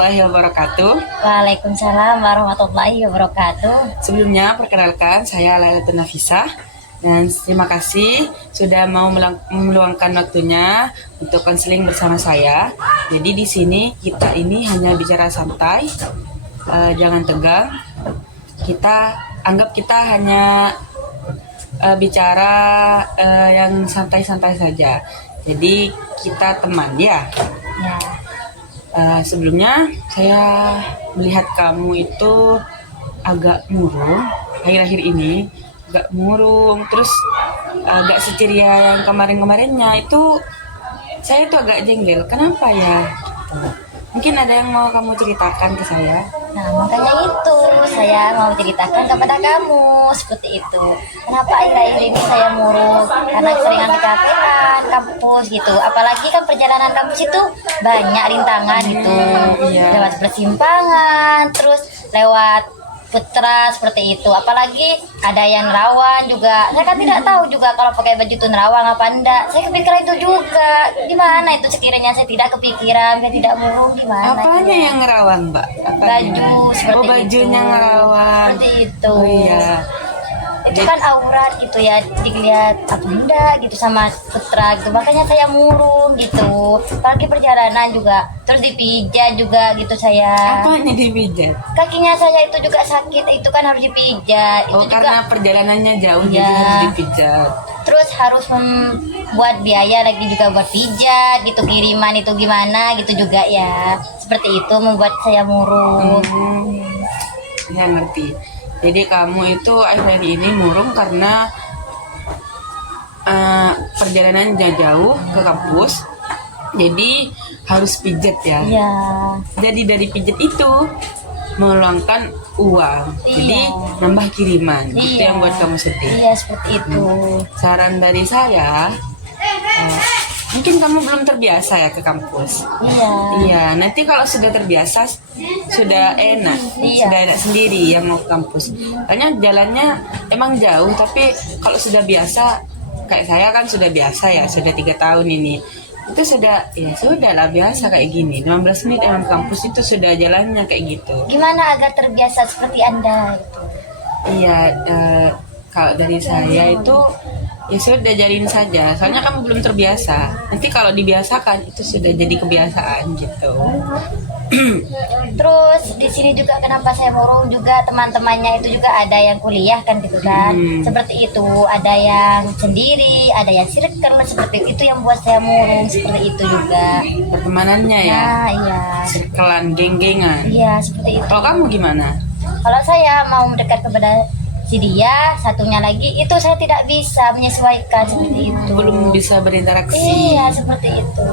Warahmatullahi wabarakatuh. Waalaikumsalam warahmatullahi wabarakatuh. Sebelumnya perkenalkan saya Lailatul Nafisah dan terima kasih sudah mau meluangkan waktunya untuk konseling bersama saya. Jadi di sini kita ini hanya bicara santai, jangan tegang. Kita anggap kita hanya bicara yang santai-santai saja. Jadi kita teman ya. Ya, Sebelumnya saya melihat kamu itu agak murung akhir-akhir ini, agak murung, terus agak seceria yang kemarin-kemarinnya itu. Saya itu agak jengkel, kenapa ya? Mungkin ada yang mau kamu ceritakan ke saya? nah makanya itu saya mau ceritakan kepada kamu seperti itu. Kenapa akhir-akhir ini saya murung? Karena seringan kecapean kampus gitu. Apalagi kan perjalanan kampus itu banyak rintangan gitu. Iya. Lewat persimpangan, terus lewat putra seperti itu. Apalagi ada yang rawan juga. Saya kan tidak tahu juga kalau pakai baju itu nerawang apa enggak. Saya kepikiran itu juga. Gimana itu sekiranya saya tidak kepikiran, saya tidak murung gimana? Apanya itu ya? yang ngerawang, Mbak? Baju seperti Oh, bajunya itu. ngerawang. Seperti itu. Oh iya. Itu kan aurat gitu ya, dilihat apa enggak gitu sama putra gitu. Makanya saya murung gitu. Apalagi perjalanan juga, terus dipijat juga gitu saya. Apanya dipijat? Kakinya saya itu juga sakit, itu kan harus dipijat. Oh, Itu karena juga perjalanannya jauh jadi Iya. harus dipijat. terus harus membuat biaya lagi juga buat pijat gitu, kiriman itu gimana gitu juga ya. Seperti itu membuat saya murung. Ya ngerti. Jadi kamu itu akhir-akhir ini murung karena perjalanan jauh ke kampus. Jadi harus pijet ya. Iya. Jadi dari pijet itu meluangkan uang. Jadi Iya. nambah kiriman. Itu Iya. yang buat kamu sedih. Iya seperti itu. Saran dari saya, mungkin kamu belum terbiasa ya ke kampus. Iya. Iya, nanti kalau sudah terbiasa, sudah enak, Iya. sudah enak sendiri yang mau ke kampus. Soalnya jalannya emang jauh, tapi kalau sudah biasa, kayak saya kan sudah biasa ya, sudah 3 tahun ini. Itu sudah, ya sudah lah biasa kayak gini. 15 menit emang ke kampus itu sudah jalannya kayak gitu. Gimana agar terbiasa seperti Anda gitu? Iya, kalau dari saya itu ya sudah jalin saja. Soalnya kamu belum terbiasa. Nanti kalau dibiasakan itu sudah jadi kebiasaan gitu. Terus di sini juga kenapa saya murung juga, teman-temannya itu juga ada yang kuliah kan gitu kan. Seperti itu, ada yang sendiri, ada yang circle seperti itu yang buat saya murung seperti itu juga. Pertemanannya ya, Nah, iya. sirkelan, geng-gengan. Iya, seperti itu. Kalau kamu gimana? Kalau saya mau mendekat kepada si dia, satunya lagi itu saya tidak bisa menyesuaikan seperti itu. Belum bisa berinteraksi. Iya, seperti itu.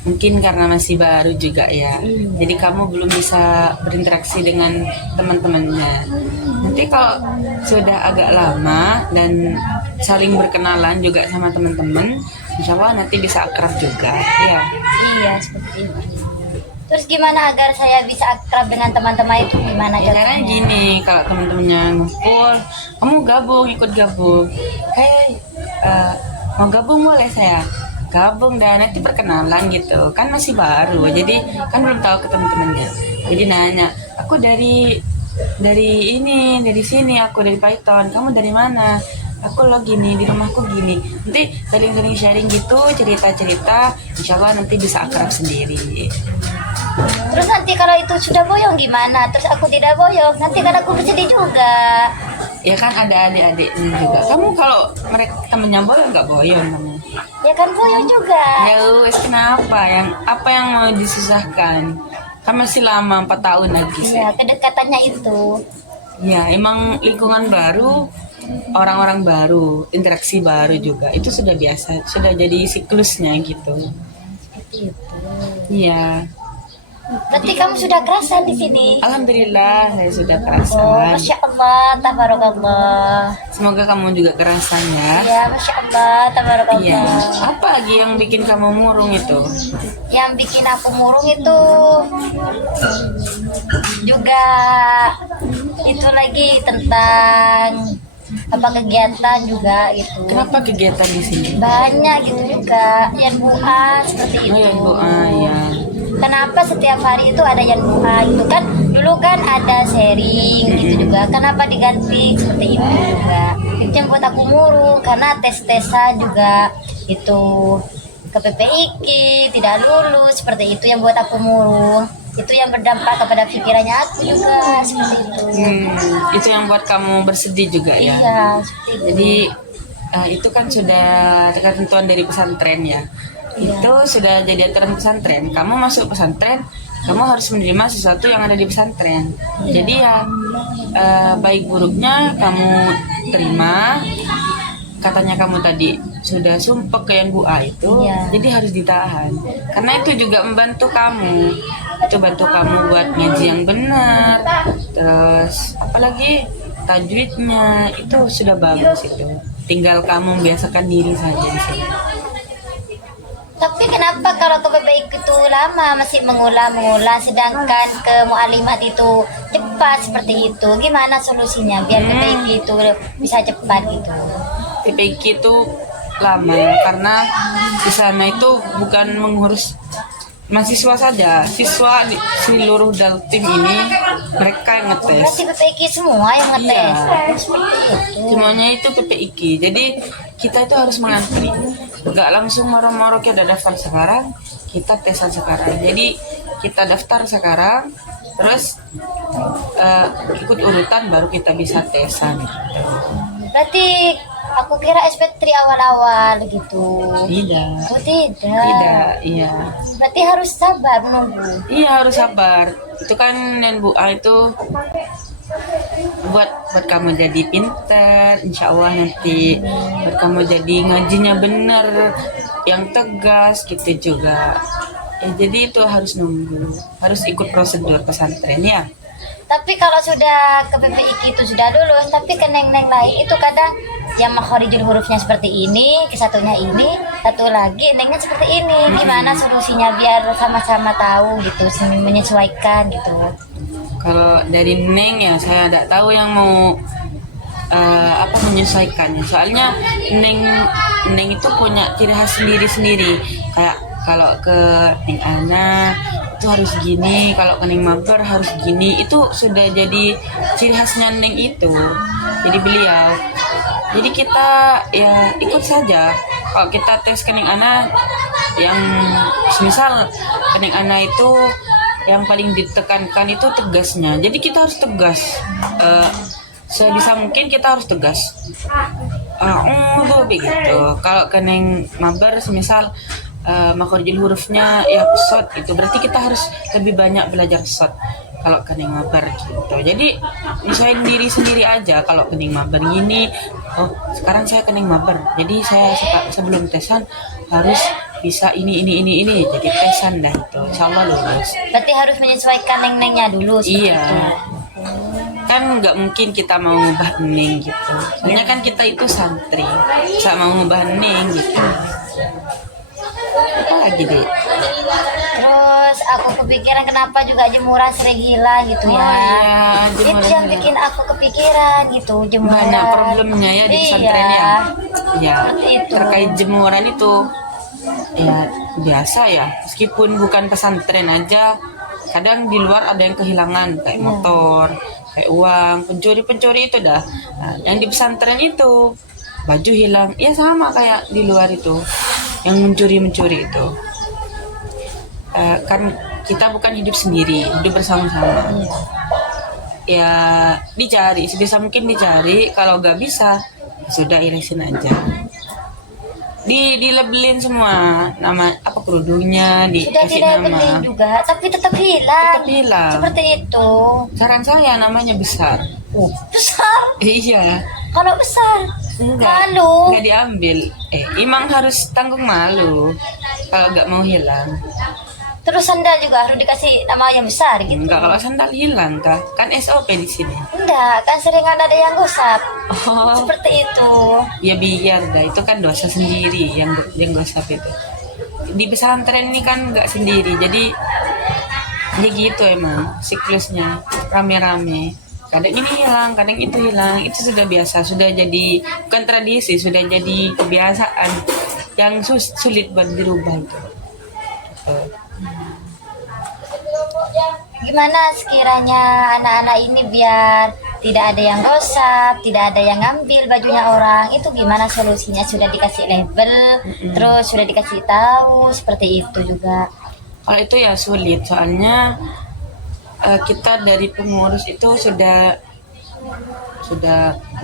Mungkin karena masih baru juga ya. Jadi kamu belum bisa berinteraksi dengan teman-temannya. Nanti kalau sudah agak lama dan saling berkenalan juga sama teman-teman, insya Allah nanti bisa akrab juga. Ya. Iya, seperti itu. Terus gimana agar saya bisa akrab dengan teman-teman itu? Gimana Ya, caranya caranya? gini, kalau teman-temannya ngumpul, kamu gabung, ikut gabung. Hey, mau gabung boleh saya? Gabung dan nanti perkenalan gitu. Kan masih baru, jadi kan belum tahu ke teman-temannya. Jadi nanya, aku dari ini, dari sini, aku dari Python. Kamu dari mana? Aku lo gini, di rumahku gini. Nanti saling-saling sharing gitu, cerita-cerita. Insya Allah nanti bisa akrab sendiri. Terus nanti kalau itu sudah boyong gimana? Terus aku tidak boyong, nanti kan aku bersedih juga. Ya kan ada adik-adiknya juga. Kamu kalau mereka temennya boyong nggak boyong kamu? Ya kan boyong juga. Ya wes kenapa? Apa yang mau disusahkan? Kan masih lama 4 tahun lagi sih. Iya, kedekatannya itu. Ya emang lingkungan baru, orang-orang baru, interaksi baru juga. Itu sudah biasa, sudah jadi siklusnya gitu. Seperti itu. Iya. Berarti kamu sudah kerasan di sini. Alhamdulillah saya sudah Oh, kerasan. Masya Allah, tabarakallah. Semoga kamu juga kerasan ya. Ya, Masya Allah, Iya. tabarakallah. Apa lagi yang bikin kamu murung itu? Yang bikin aku murung itu juga itu lagi tentang apa kegiatan juga gitu. Kenapa kegiatan di sini? Banyak gitu juga yang buah seperti Oh itu. ya Bu, ya. kenapa setiap hari itu ada yang doa itu kan, dulu kan ada sharing gitu juga, kenapa diganti seperti itu juga. Itu yang buat aku murung, karena tes-tesan juga itu ke PPIK tidak lulus, seperti itu yang buat aku murung. Itu yang berdampak kepada pikirannya aku juga, seperti itu. Itu yang buat kamu bersedih juga ya. Iya, seperti itu. Jadi itu kan sudah ketentuan dari pesantren ya. Iya. Itu sudah jadi aturan pesantren. Kamu masuk pesantren, kamu harus menerima sesuatu yang ada di pesantren. Jadi yang baik buruknya kamu terima. Katanya kamu tadi sudah sumpah ke yang bua itu, Iya. jadi harus ditahan. Karena itu juga membantu kamu. Itu bantu kamu buat ngaji yang benar. Terus apalagi tajwidnya itu sudah bagus itu. Tinggal kamu membiasakan diri saja di sini. Tapi kenapa kalau ke PPIK itu lama masih mengulang-mengulang, sedangkan ke mualimat itu cepat seperti itu? Gimana solusinya biar PPIK itu bisa cepat gitu? PPIK itu lama karena di sana itu bukan mengurus mahasiswa saja, siswa di seluruh Daltim ini mereka yang ngetes. Berarti PPIK semua yang ngetes. Iya. Seperti itu. Semuanya itu PPIK. Jadi kita itu harus mengantri. Gak langsung moro-moro kita daftar sekarang, kita tesan sekarang. Jadi kita daftar sekarang, terus ikut urutan baru kita bisa tesan. Berarti aku kira SP3 awal-awal gitu. Tidak. Oh tidak. Tidak, iya. Berarti harus sabar menunggu. Iya harus sabar. Itu kan NBUA itu buat kamu jadi pintar, insya Allah nanti buat kamu jadi ngajinya bener, yang tegas gitu juga. Jadi itu harus nunggu, harus ikut prosedur pesantren ya. Tapi kalau sudah ke PPIK itu sudah lulus, tapi ke neng-neng lain itu kadang yang makhorijul hurufnya seperti ini, kesatunya ini, satu lagi nengnya seperti ini. Gimana solusinya biar sama-sama tahu gitu, menyesuaikan gitu. Kalau dari Neng ya saya tidak tahu yang mau apa menyesuaikannya. Soalnya Neng itu punya ciri khas sendiri-sendiri. Kayak kalau ke Neng Ana itu harus gini, kalau ke Neng Mabar harus gini. Itu sudah jadi ciri khasnya Neng itu. Jadi beliau. Jadi kita ya ikut saja. Kalau kita tes ke Neng Ana yang semisal ke Neng Ana itu yang paling ditekankan itu tegasnya. Jadi kita harus tegas. Sebisa mungkin kita harus tegas. Begitu. Kalau ke Neng Mabar semisal makhorijul hurufnya ya shot itu berarti kita harus lebih banyak belajar shot kalau ke Neng Mabar gitu. Jadi nyesuaiin diri sendiri aja. Kalau ke Neng Mabar gini, oh sekarang saya ke Neng Mabar. Jadi saya sebelum tesan harus bisa ini. Jadi tesan dah itu. Insyaallah lulus. Berarti harus menyesuaikan neng-nengnya dulu. Iya. Itu. Kan nggak mungkin kita mau ngubah Neng gitu. Soalnya kan kita itu santri. Bisa mau ngubah Neng gitu. Apa lagi deh? Terus aku kepikiran kenapa juga jemuran sering hilang gitu ya. Oh iya, Itu jemuran yang hilang. bikin aku kepikiran gitu, jemuran. Banyak problemnya ya di pesantren ya. Ya, Seperti itu. terkait jemuran itu ya biasa ya. Meskipun bukan pesantren aja, kadang di luar ada yang kehilangan kayak motor, kayak uang, pencuri itu dah. Nah, yang di pesantren itu baju hilang, ya sama kayak di luar itu. Yang mencuri itu. Kan kita bukan hidup sendiri, hidup bersama-sama. Ya dicari, sebisa mungkin dicari. Kalau nggak bisa, sudah irisin aja. Dilabelin semua nama apa kerudungnya, Sudah dikasih tidak nama. bening juga, tapi tetap hilang. Tetap hilang. Seperti itu. Saran saya namanya besar. Besar. Iya. Kalau besar, Enggak. malu. Enggak diambil. Imam harus tanggung malu kalau nggak mau hilang. Terus sandal juga harus dikasih nama yang besar gitu. Enggak, kalau sandal hilang kah? Kan SOP di sini. Enggak, kan sering ada yang gosap. Oh, Seperti itu. ya biar dah, itu kan dosa sendiri yang gosap itu. Di pesantren ini kan nggak sendiri, jadi ya gitu emang siklusnya rame-rame. Kadang ini hilang, kadang itu hilang. Itu sudah biasa, sudah jadi bukan tradisi, sudah jadi kebiasaan yang sulit buat dirubah itu. Gitu. gimana sekiranya anak-anak ini biar tidak ada yang gosip, tidak ada yang ngambil bajunya orang, itu gimana solusinya? Sudah dikasih label, terus sudah dikasih tahu, seperti itu juga. Kalau itu ya sulit, soalnya kita dari pengurus itu sudah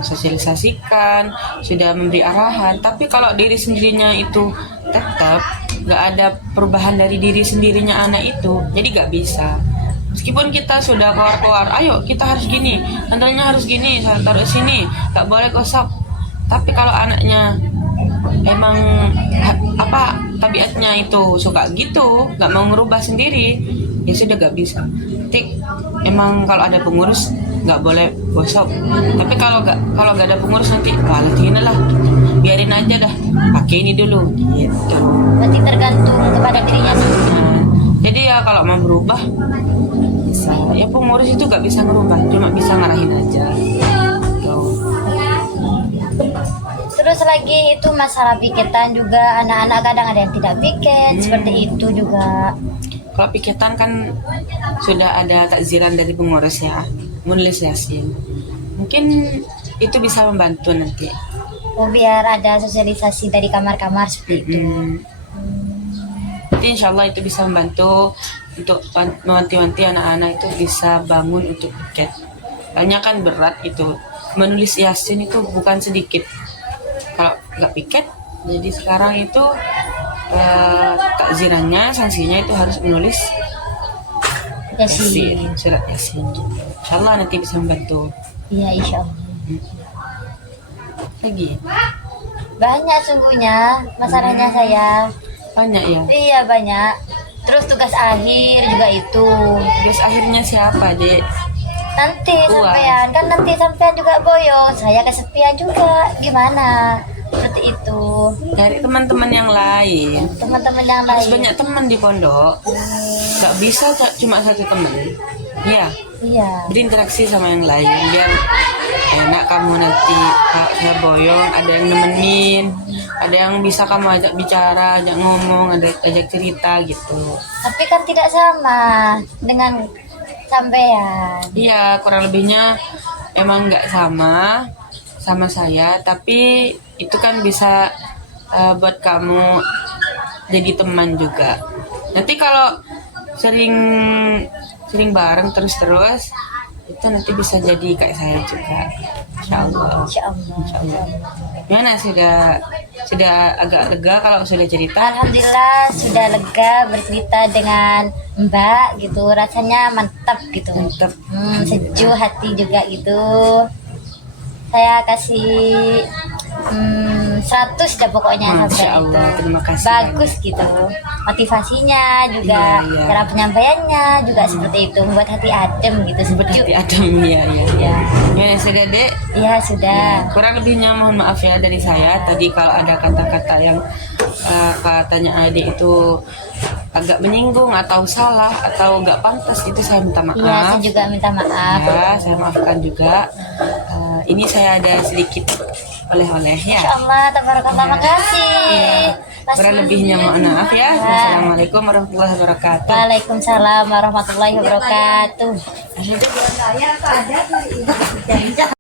sosialisasikan, sudah memberi arahan, tapi kalau diri sendirinya itu tetap nggak ada perubahan dari diri sendirinya anak itu, jadi nggak bisa. Meskipun kita sudah keluar-keluar, ayo kita harus gini, nantinya harus gini, saya taruh sini, nggak boleh gosok. Tapi kalau anaknya emang tabiatnya itu suka gitu, nggak mau ngerubah sendiri, ya sudah nggak bisa. Tik, emang kalau ada pengurus nggak boleh gosok. Tapi kalau nggak ada pengurus nanti, gini lah, biarin aja dah, pakai ini dulu, gitu. Berarti tergantung kepada dirinya sendiri. Nah, jadi ya kalau mau berubah, bisa. Ya pengurus itu nggak bisa ngerubah, cuma bisa ngarahin aja. Gitu. Terus lagi itu masalah piketan juga, anak-anak kadang ada yang tidak piket, seperti itu juga. Kalau piketan kan sudah ada takziran dari pengurus ya, menulis yasin. Mungkin itu bisa membantu nanti. Oh, biar ada sosialisasi dari kamar-kamar seperti itu. Jadi insya Allah itu bisa membantu untuk mewanti-wanti anak-anak itu bisa bangun untuk piket. Soalnya kan berat itu, menulis yasin itu bukan sedikit. Kalau nggak piket, jadi sekarang itu takzirannya, sanksinya itu harus menulis Yasin. surat yasin. Insya Allah nanti bisa membantu. Iya, insya Allah. Lagi Banyak sungguhnya masalahnya saya. banyak ya. Iya, banyak. Terus tugas akhir juga itu. Guys, akhirnya siapa, Dek? Nanti Wah. sampean kan nanti sampean juga boyong, saya kesepian juga. Gimana? Seperti itu. Dari teman-teman yang lain. Teman-teman yang Harus lain. banyak teman di pondok. Gak bisa cuma satu teman. Iya, Iya. berinteraksi sama yang lain biar enak kamu nanti. Kak, saya boyong, ada yang nemenin, ada yang bisa kamu ajak bicara, ajak ngomong, ada ajak cerita gitu. Tapi kan tidak sama dengan sampean. Iya, kurang lebihnya emang nggak sama saya, tapi itu kan bisa buat kamu jadi teman juga. Nanti kalau sering bareng terus itu nanti bisa jadi kayak saya juga, insya Allah. Insya Allah. Insya Allah. Gimana, sudah agak lega kalau sudah cerita? Alhamdulillah sudah lega bercerita dengan Mbak gitu, rasanya mantap gitu. Mantap. Sejuk hati juga gitu. Saya kasih 100 dah pokoknya Masya sampai Allah, itu. terima kasih Bagus gitu. Motivasinya juga, Iya. cara penyampaiannya juga seperti itu, membuat hati adem gitu, sejuk. Hati Adam, ya. Ya. Gimana, sudah, Dek? Iya, sudah. Kurang lebihnya mohon maaf ya dari saya. Tadi kalau ada kata-kata yang katanya adik itu agak menyinggung atau salah atau nggak pantas, itu saya minta maaf. Iya, saya juga minta maaf. Ya, saya maafkan juga. Ini saya ada sedikit oleh-oleh ya. Insya Allah, tabarakallah, makasih. Kurang lebihnya mohon maaf ya. Assalamualaikum warahmatullahi wabarakatuh. Waalaikumsalam warahmatullahi wabarakatuh.